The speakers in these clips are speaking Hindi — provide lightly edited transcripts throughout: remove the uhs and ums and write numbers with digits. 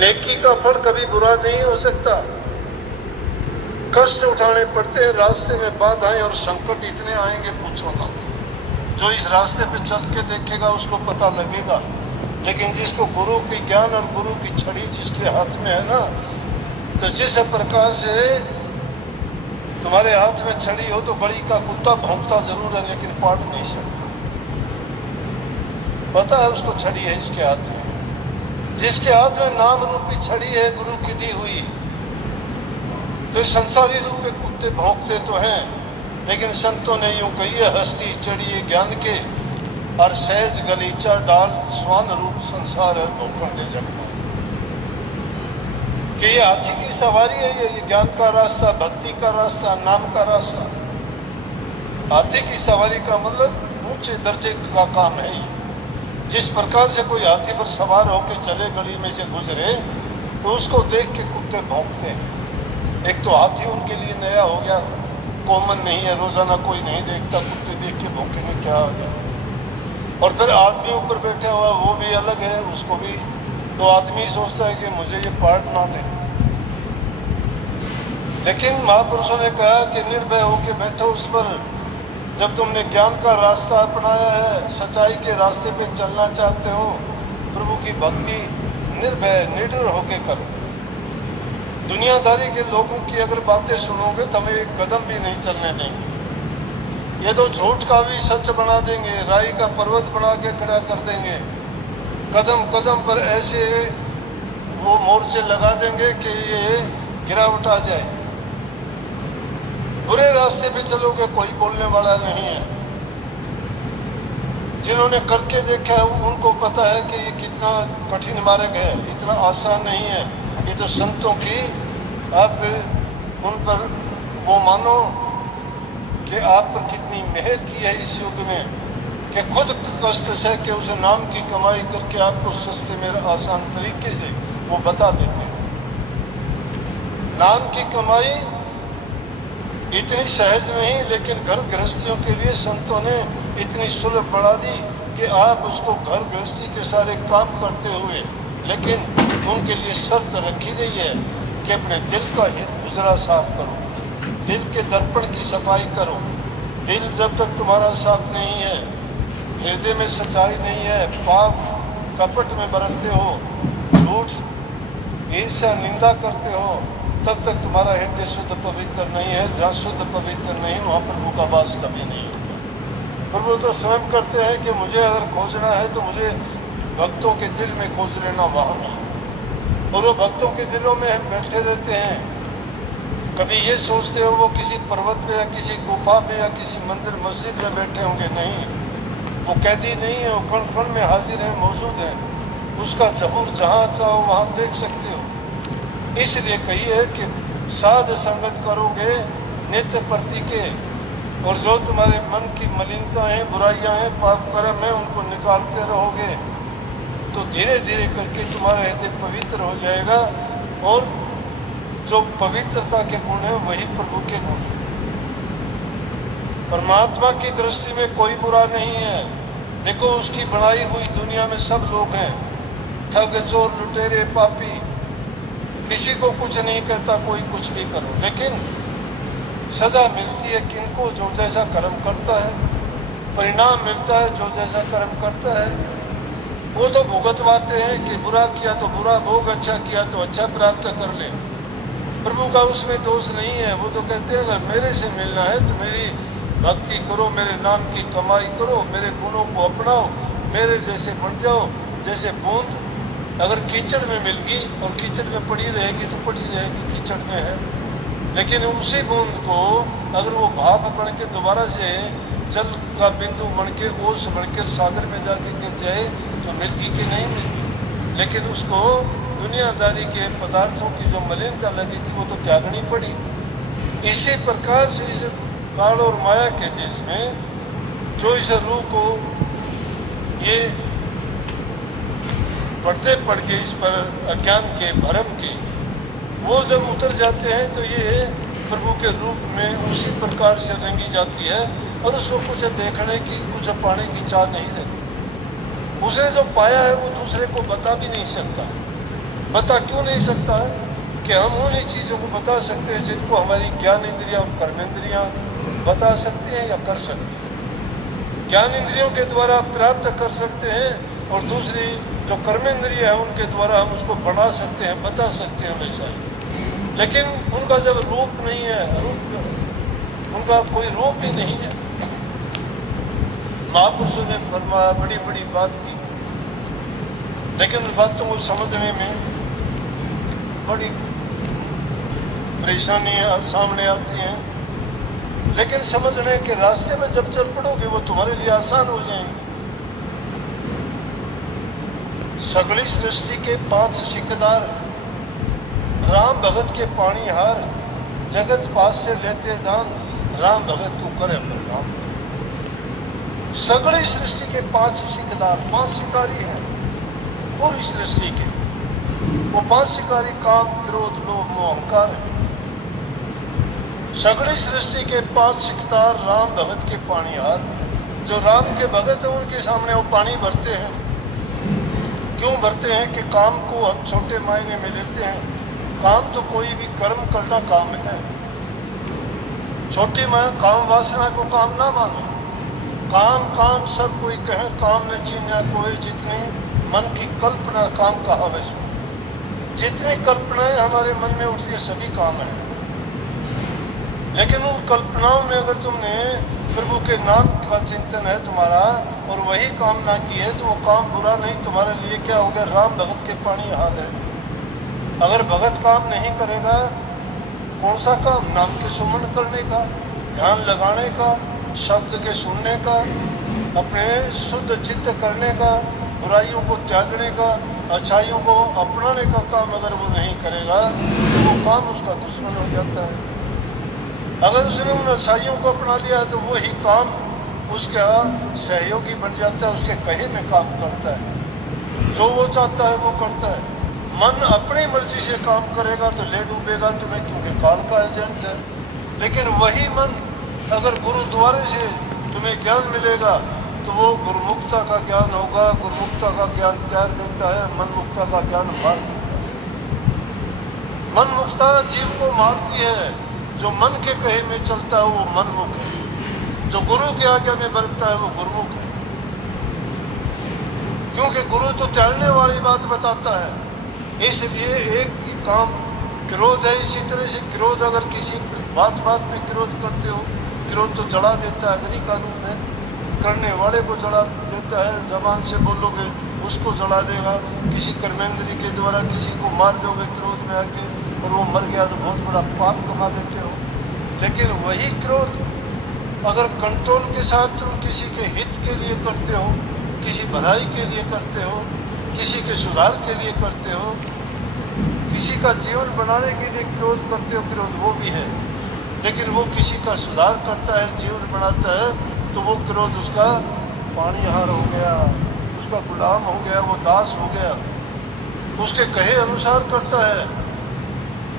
नेकी का फल कभी बुरा नहीं हो सकता। कष्ट उठाने पड़ते हैं, रास्ते में बाधाएं और संकट इतने आएंगे पूछो ना। जो इस रास्ते पे चल के देखेगा उसको पता लगेगा, लेकिन जिसको गुरु की ज्ञान और गुरु की छड़ी जिसके हाथ में है ना, तो जिस प्रकार से तुम्हारे हाथ में छड़ी हो तो बड़ी का कुत्ता भौंकता जरूर है लेकिन पाट नहीं सकता। पता है उसको छड़ी है इसके हाथ में। जिसके हाथ में नाम रूपी छड़ी है गुरु की दी हुई, तो संसारी रूप में कुत्ते भौंकते तो हैं, लेकिन संतों ने यूं कही है, हस्ती चढ़िए ज्ञान के और सहज गलीचा डाल स्वान रूप संसार है भौंकण दे जग में। कि ये हाथी की सवारी है, ये ज्ञान का रास्ता, भक्ति का रास्ता, नाम का रास्ता। हाथी की सवारी का मतलब ऊंचे दर्जे का काम है ये। जिस प्रकार से कोई हाथी पर सवार होकर चले, गली में से गुजरे, तो उसको देख के कुत्ते भौंकते हैं। एक तो हाथी उनके लिए नया हो गया, कॉमन नहीं है, रोजाना कोई नहीं देखता, कुत्ते देख के भौंकेंगे क्या आ गया। और फिर आदमी ऊपर बैठा हुआ वो भी अलग है, उसको भी तो आदमी सोचता है कि मुझे ये पार्ट ना दे। लेकिन महापुरुषों ने कहा कि निर्भय होकर बैठो उस पर। जब तुमने ज्ञान का रास्ता अपनाया है, सच्चाई के रास्ते पे चलना चाहते हो, प्रभु की भक्ति निर्भय निडर होके करो। दुनियादारी के लोगों की अगर बातें सुनोगे तो हमें एक कदम भी नहीं चलने देंगे। ये तो झूठ का भी सच बना देंगे, राई का पर्वत बना के खड़ा कर देंगे। कदम कदम पर ऐसे वो मोर्चे लगा देंगे कि ये गिरावट आ जाए। बुरे रास्ते पे चलोगे कोई बोलने वाला नहीं है। जिन्होंने करके देखा है उनको पता है कि ये कितना कठिन मार्ग है, इतना आसान नहीं है। ये तो संतों की आप उन पर वो मानो कि आप पर कितनी मेहर की है इस युग में, कि खुद कष्ट सह के उस नाम की कमाई करके आपको सस्ते में आसान तरीके से वो बता देते हैं। नाम की कमाई इतनी सहज नहीं, लेकिन घर गृहस्थियों के लिए संतों ने इतनी सुलभ बढ़ा दी कि आप उसको घर गृहस्थी के सारे काम करते हुए, लेकिन उनके लिए शर्त रखी गई है कि अपने दिल का गुजरा साफ करो, दिल के दर्पण की सफाई करो। दिल जब तक तुम्हारा साफ नहीं है, हृदय में सच्चाई नहीं है, पाप कपट में बरतते हो, झूठ ईर्ष्या निंदा करते हो, तब तक तुम्हारा हृदय शुद्ध पवित्र नहीं है। जहाँ शुद्ध पवित्र नहीं वहाँ प्रभु का वास कभी नहीं होगा। प्रभु तो स्वयं करते हैं कि मुझे अगर खोजना है तो मुझे भक्तों के दिल में खोज लेना वहाँ नहीं। और वो भक्तों के दिलों में हम बैठे रहते हैं। कभी ये सोचते हो वो किसी पर्वत पे या किसी गुफा में या किसी मंदिर मस्जिद में बैठे होंगे? नहीं, वो कैदी नहीं है, वो कण कण में हाजिर है, मौजूद है। उसका ज़हूर जहाँ चाहो वहाँ देख सकते हो। इसलिए कही है कि साध संगत करोगे नित्य प्रति के, और जो तुम्हारे मन की मलिनता है, बुराइयां हैं, पाप कर्म है, उनको निकालते रहोगे तो धीरे धीरे करके तुम्हारा हृदय पवित्र हो जाएगा। और जो पवित्रता के गुण है वही प्रभु के गुण है। परमात्मा की दृष्टि में कोई बुरा नहीं है। देखो उसकी बनाई हुई दुनिया में सब लोग हैं, ठग चोर लुटेरे पापी, किसी को कुछ नहीं कहता कोई कुछ भी करो, लेकिन सजा मिलती है किनको? जो जैसा कर्म करता है। परिणाम मिलता है जो जैसा कर्म करता है। वो तो भुगतवाते हैं कि बुरा किया तो बुरा भोग, अच्छा किया तो अच्छा प्राप्त कर ले। प्रभु का उसमें दोष नहीं है। वो तो कहते हैं अगर मेरे से मिलना है तो मेरी भक्ति करो, मेरे नाम की कमाई करो, मेरे गुणों को अपनाओ, मेरे जैसे बन जाओ। जैसे बूंद अगर कीचड़ में मिल गई और कीचड़ में पड़ी रहेगी तो पड़ी रहेगी, कीचड़ में है। लेकिन उसी बूंद को अगर वो भाप बन के दोबारा से जल का बिंदु बन के ओस बन के सागर में जाके गिर जाए तो मिलगी कि नहीं मिलगी। लेकिन उसको दुनियादारी के पदार्थों की जो मलिनता लगी थी वो तो त्यागनी पड़ी। इसी प्रकार से इस काल और माया के देश में जो इस रूह को ये पर्दे पड़ के इस पर अज्ञान के भरम के, वो जब उतर जाते हैं तो ये प्रभु के रूप में उसी प्रकार से रंगी जाती है और उसको कुछ देखने की, कुछ पाने की चाह नहीं रहती। उसने जो पाया है वो दूसरे को बता भी नहीं सकता। बता क्यों नहीं सकता कि हम उन्हीं चीज़ों को बता सकते हैं जिनको हमारी ज्ञान इंद्रियाँ और कर्मेंद्रियाँ बता सकते हैं या कर सकते हैं। ज्ञान इंद्रियों के द्वारा प्राप्त कर सकते हैं और दूसरी जो कर्मेंद्रिय है उनके द्वारा हम उसको बढ़ा सकते हैं, बता सकते हैं वैसा ही। लेकिन उनका जब रूप नहीं है, उनका कोई रूप ही नहीं है। महापुरुषों ने फरमाया, बड़ी बड़ी बात की, लेकिन उन बातों को समझने में बड़ी परेशानियां सामने आती हैं, लेकिन समझने के रास्ते में जब चल पड़ोगे वो तुम्हारे लिए आसान हो जाएंगे। सगली सृष्टि के 5 सिकदार, राम भगत के पानी हार, जगत पास से लेते दान, राम भगत को करे प्रणाम। सगली सृष्टि के 5 सिकदार, 5 शिकारी हैं पूरी सृष्टि के। वो 5 शिकारी काम, क्रोध, लोभ, मोह, अहंकार है। सगली सृष्टि के 5 सिकदार राम भगत के पानी हार, जो राम के भगत है उनके सामने वो पानी भरते हैं। क्यों भरते हैं कि काम को हम छोटे मायने में लेते हैं। काम तो कोई भी कर्म करना काम है, छोटी काम वासना को काम ना मानो। काम काम सब कोई कहे, काम न चीन्या कोई, जितनी मन की कल्पना काम कहा वैसे। जितनी कल्पनाएं हमारे मन में उठती है सभी काम है, लेकिन उन कल्पनाओं में अगर तुमने प्रभु के नाम का चिंतन है तुम्हारा और वही काम ना की है तो वो काम बुरा नहीं, तुम्हारे लिए क्या हो गया, राम भगत के पानी हाल है। अगर भगत काम नहीं करेगा, कौन सा काम, नाम के सुमन करने का, ध्यान लगाने का, शब्द के सुनने का, अपने शुद्ध चित्त करने का, बुराइयों को त्यागने का, अच्छाइयों को अपनाने का काम अगर वो नहीं करेगा तो वो काम उसका दुश्मन हो जाता है। अगर उसने उन अच्छाइयों को अपना लिया तो वही काम उसका सहयोगी बन जाता है, उसके कहे में काम करता है, जो वो चाहता है वो करता है। मन अपनी मर्जी से काम करेगा तो ले डूबेगा तुम्हें, क्योंकि काल का एजेंट है। लेकिन वही मन अगर गुरुद्वारे से तुम्हें ज्ञान मिलेगा तो वो गुरुमुक्ता का ज्ञान होगा। गुरुमुक्ता का ज्ञान त्याग देता है, मनमुक्ता का ज्ञान मार देता है। मनमुक्ता जीव को मारती है, जो मन के कहे में चलता है वो मनमुख है, जो गुरु के आज्ञा में बरतता है वो गुरुमुख है। क्योंकि गुरु तो त्यागने वाली बात बताता है। इसलिए एक ही काम क्रोध है। इसी तरह से क्रोध अगर किसी बात बात में क्रोध करते हो, क्रोध तो जला देता है, अग्नि का रूप है, करने वाले को जला देता है। जबान से बोलोगे उसको जला देगा। किसी कर्मेंद्री के द्वारा किसी को मार दोगे क्रोध में आके और वो मर गया तो बहुत बड़ा पाप कमा देते हो। लेकिन वही क्रोध अगर कंट्रोल के साथ तुम किसी के हित के लिए करते हो, किसी भलाई के लिए करते हो, किसी के सुधार के लिए करते हो, किसी का जीवन बनाने के लिए क्रोध करते हो, क्रोध वो भी है। लेकिन वो किसी का सुधार करता है, जीवन बनाता है, तो वो क्रोध उसका पानीहार हो गया, उसका गुलाम हो गया, वो दास हो गया, उसके कहे अनुसार करता है।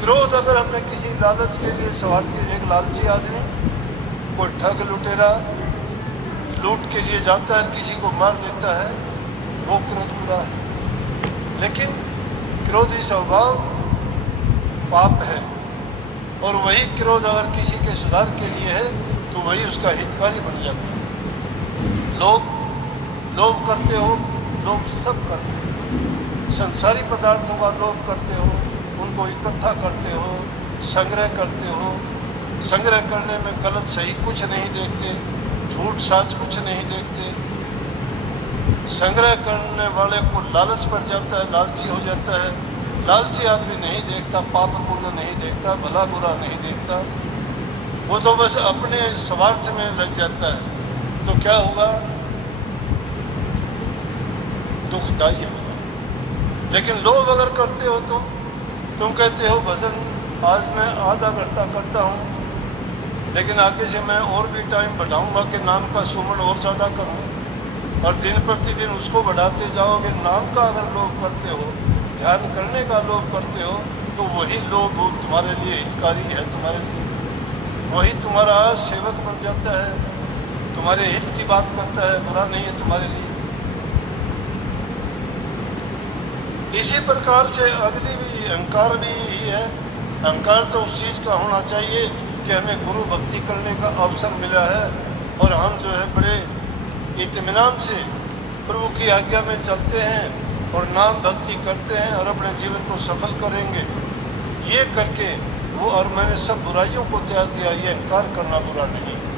क्रोध अगर हमने किसी लालच के लिए सवार किया, एक लालची आदमी कोई ठग लुटेरा लूट के लिए जाता है, किसी को मार देता है, वो क्रोध बुरा है। लेकिन क्रोधी स्वभाव पाप है। और वही क्रोध अगर किसी के सुधार के लिए है तो वही उसका हितकारी बन जाता है। लोभ करते हो, लोभ सब करते हो। संसारी पदार्थों का लोभ करते हो, उनको इकट्ठा करते हो, संग्रह करते हो। संग्रह करने में गलत सही कुछ नहीं देखते, झूठ साच कुछ नहीं देखते। संग्रह करने वाले को लालच पड़ जाता है, लालची हो जाता है। लालची आदमी नहीं देखता, पाप पुण्य नहीं देखता, भला बुरा नहीं देखता, वो तो बस अपने स्वार्थ में लग जाता है। तो क्या होगा, दुखदायी होगा। लेकिन लोभ अगर करते हो तुम कहते हो भजन आज मैं आधा घंटा करता हूँ, लेकिन आगे से मैं और भी टाइम बढ़ाऊंगा कि नाम का सुमन और ज़्यादा करूँ, और दिन प्रतिदिन उसको बढ़ाते जाओगे। नाम का अगर लोभ करते हो, ध्यान करने का लोभ करते हो, तो वही लोभ तुम्हारे लिए हितकारी है। तुम्हारे लिए वही तुम्हारा सेवक बन जाता है, तुम्हारे हित की बात करता है, बुरा नहीं है तुम्हारे लिए। इसी प्रकार से अगली भी अहंकार भी यही है। अहंकार तो उस चीज़ का होना चाहिए कि हमें गुरु भक्ति करने का अवसर मिला है और हम जो है बड़े इत्मीनान से प्रभु की आज्ञा में चलते हैं और नाम भक्ति करते हैं और अपने जीवन को सफल करेंगे। ये करके वो और मैंने सब बुराइयों को त्याग दिया, ये अहंकार करना बुरा नहीं है।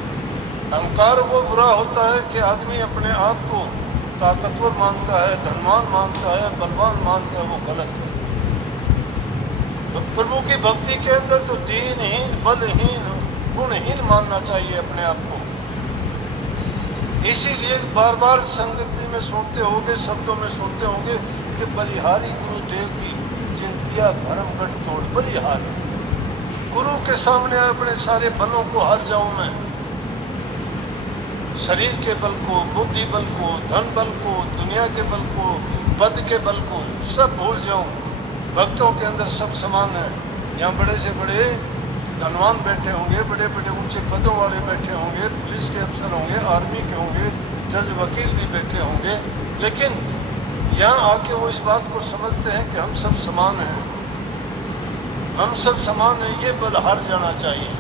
अहंकार वो बुरा होता है कि आदमी अपने आप को ताकतवर मानता है, धनवान मानता है, बलवान मानता है, वो गलत है। तो प्रभु की भक्ति के अंदर तो दीनहीन, बलहीन, गुणहीन मानना चाहिए अपने आप को। इसीलिए बार बार संगति में सुनते होंगे, शब्दों में सुनते होंगे कि बलिहारी गुरुदेव की जिंदिया धर्मगढ़ तोड़। बलिहारी गुरु के सामने अपने सारे बलों को हार जाऊं मैं, शरीर के बल को, बुद्धि बल को, धन बल को, दुनिया के बल को, पद के बल को सब भूल जाऊं। भक्तों के अंदर सब समान है। यहाँ बड़े से बड़े धनवान बैठे होंगे, बड़े बड़े ऊंचे पदों वाले बैठे होंगे, पुलिस के अफसर होंगे, आर्मी के होंगे, जज वकील भी बैठे होंगे, लेकिन यहाँ आके वो इस बात को समझते हैं कि हम सब समान हैं, हम सब समान हैं। ये बल हार जाना चाहिए।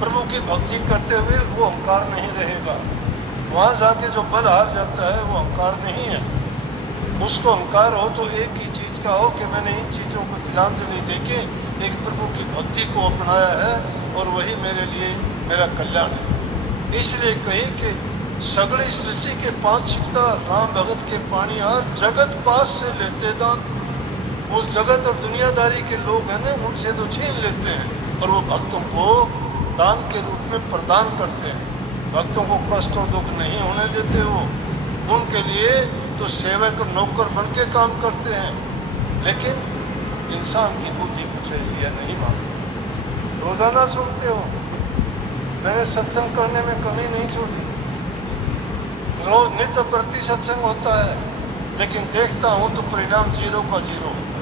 प्रभु की भक्ति करते हुए वो अहंकार नहीं रहेगा। वहाँ जाके जो बल हार जाता है वो अहंकार नहीं है। उसको अहंकार हो तो एक ही चीज़ का हो कि मैंने इन चीज़ों को तिलांजलि देके एक प्रभु की भक्ति को अपनाया है और वही मेरे लिए मेरा कल्याण है। इसलिए कही कि सगड़ी सृष्टि के पांच छिटका राम भगत के पानीहार, जगत पास से लेते दान। वो जगत और दुनियादारी के लोग हैं ना, उनसे तो छीन लेते हैं और वो भक्तों को दान के रूप में प्रदान करते हैं। भक्तों को कष्ट और दुख नहीं होने देते वो, उनके लिए तो सेवक और नौकर बन के काम करते हैं। लेकिन इंसान की बुद्धि कुछ ऐसी है, नहीं मानती। रोजाना सुनते हो, मैंने सत्संग करने में कमी नहीं छोड़ी। रोज नित्य प्रति सत्संग होता है, लेकिन देखता हूँ तो परिणाम जीरो का जीरो होता है।